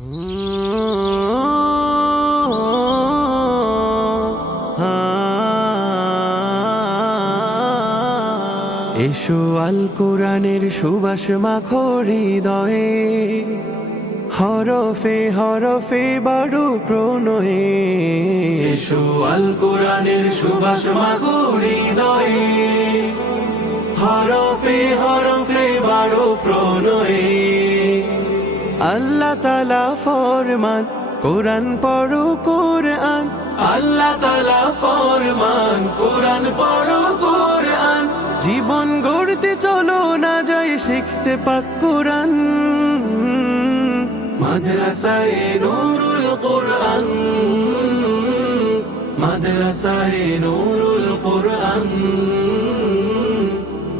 এসো আল কোরআনের সুবাস মাখো হৃদয়ে, হরফে হরফে বাড়ো প্রণয়ে। এসো আল কোরআনের সুবাস মাখো হৃদয়ে, হরফে হরফে বাড়ো প্রণয়ে। আল্লাহ তাআলা ফরমান, কোরআন পড়ো কোরআন। আল্লাহ তাআলা ফরমান, কোরআন পড়ো কোরআন। জীবন গড়তে চলো না যাই শিখতে পাক কোরআন। মাদ্রাসায়ে নূরুল কোরআন, মাদ্রাসায়ে নূরুল কোরআন,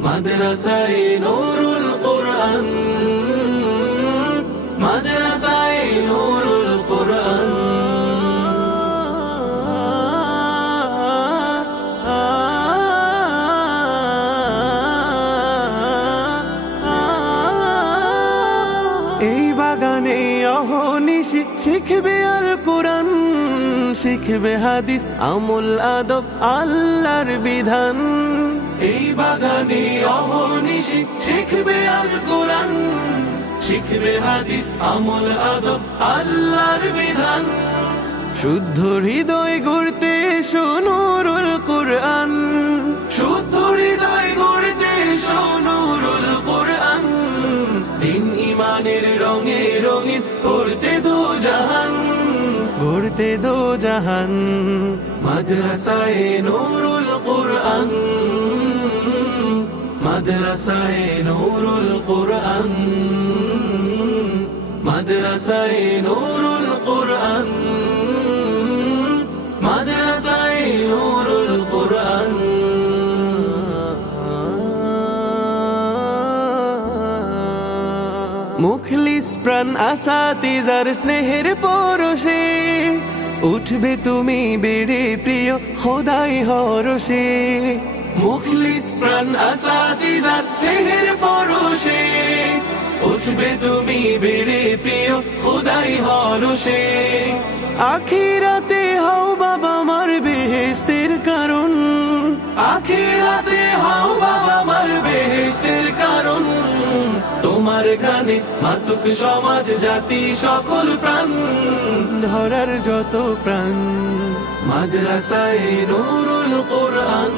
মাদ্রাসায়ে নূরুল কোরআন, মাদ্রাসায়ে নূরুল কোরআন। এই বাগানে অহনিশি শিখবে আল কোরআন, শিখবে হাদিস আমল আদব আল্লাহর বিধান। এই বাগানে অহনিশি শিখবে আল কোরআন, শিখবে হাদিস আমল আদব আল্লাহর বিধান। শুদ্ধ হৃদয় গড়তে এসো নূরুল কোরআন, শুদ্ধ হৃদয় গড়তে এসো নূরুল কোরআন। দিন ইমানের রঙে রঙিন করতে দো জাহান, গড়তে দো জাহান। মাদ্রাসায়ে নূরুল কোরআন, মাদ্রাসায়ে নূরুল কোরআন, মাদ্রাসায়ে নূরুল কোরআন, মাদ্রাসায়ে নূরুল কোরআন। মুখলিস প্রাণ আসাতিজার স্নেহের পরশে, উঠবে তুমি বেড়ে প্রিয় খোদাই হরষে। মুখলিস প্রাণ আসাতিজার স্নেহের পরশে, উঠবে তুমি বেড়ে প্রিয় খোদাই হরষে। আখিরাতে হও বাবা মার বেহেশতের কারণ, আখিরাতে হও বাবা মার বেহেশতের কারণ। তোমার গানে মাতুক সমাজ জাতি সকল প্রাণ, ধরার যত প্রাণ। মাদ্রাসায়ে নূরুল কোরআন,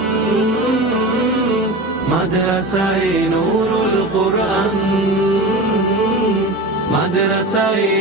মাদ্রাসায়ে নূরুল কোরআন, মাদ্রাসায়ে